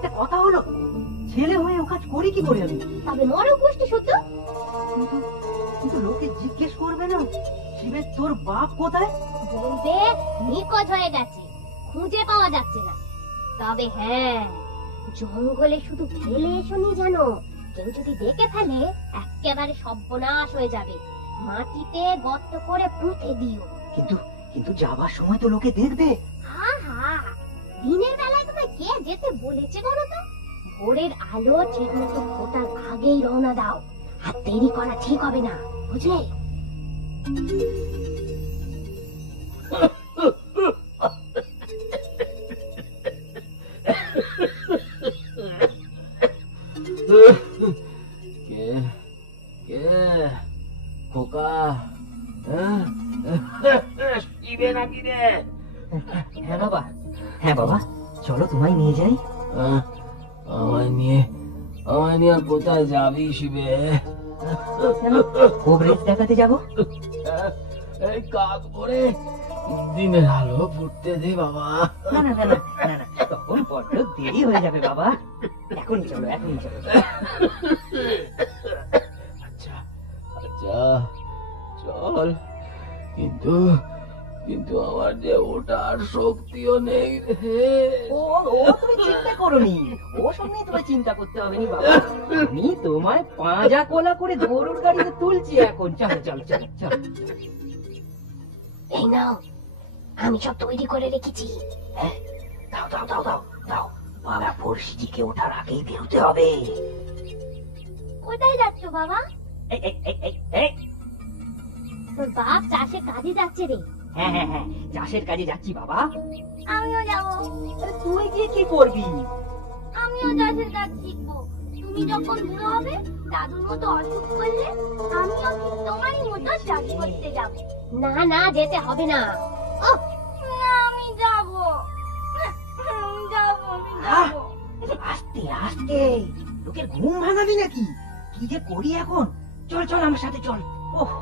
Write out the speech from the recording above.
একটা কথা হলো, ছেলে হয়ে ও কাজ করি কি করে আমি? তবে নরম গোষ্ঠী শুদ্ধ। কিন্তু কিন্তু লোকে জিজ্ঞেস করবে না শিবের তোর বাপ কোথায়? বলবে নিখোঁজ হয়ে গেছে, খুঁজে পাওয়া যাচ্ছে না। তবে হ্যাঁ, জঙ্গলে শুধু ফেলে এসোনি জানো, কেউ যদি দেখে ফেলে একেবারে সর্বনাশ হয়ে যাবে। মাটিতে গর্ত করে পুঁতে দিও। কিন্তু কিন্তু যাবার সময় তো লোকে দেখবে। হা হা, দিনের বেলায় তোমায় কে যেতে বলেছে বলো তো? ভোরের আলো ঠিক মতো ফোটার আগেই রওনা দাও, আর দেরি করা ঠিক হবে না, বুঝলে? কে কে খোকা? শিবে নাকি রে? হ্যাঁ বাবা, হ্যাঁ বাবা, চলো তোমায় নিয়ে যাই। আমায় নিয়ে আর কোথায় যাবি শিবে? কবরেজ দেখাতে যাবো। এই কাক ভরে দিনের আলো ফুটতে দে বাবা। না না না না না না, তখন বড্ড দেরি হয়ে যাবে বাবা। এখনই চলো, এখনই চলো। আচ্ছা আচ্ছা চল, কিন্তু কিন্তু আমার যে ওটার শক্তিও নেই রে। ও ও তুমি চিন্তা করোনি, ও সব নিয়ে তোমায় চিন্তা করতে হবে না বাবা। আমি তোমায় পাঁজা কোলা করে গরুর গাড়িতে তুলছি এখন। চলো চলো চলো চলো। এই নাও, আমি সব তৈরি করে রেখেছি। হ্যাঁ, দাও দাও দাও দাও দাও। বাবা পড়শিজিকে ওঠার আগেই বেরোতে হবে। কোথায় যাচ্ছ বাবা? এই এই এই এই এই। তোর বাপ চাষের কাজে যাচ্ছে রে। হ্যাঁ হ্যাঁ হ্যাঁ, চাষের কাজে যাচ্ছি বাবা। আমিও যাবো। তুই গিয়ে কি করবি? আমিও চাষের কাজ শিখবো। তুমি যখন বুড়ো হবে, দাদুর মতো অসুখ করলে, আমিও ঠিক তোমারই মতো চাষ করতে যাবো। না না, যেতে হবে না। আমি যাবো। আস্তে আস্তে, লোকের ঘুম ভাঙাবি নাকি? কি যে করি এখন? চল চল আমার সাথে চল। ওহ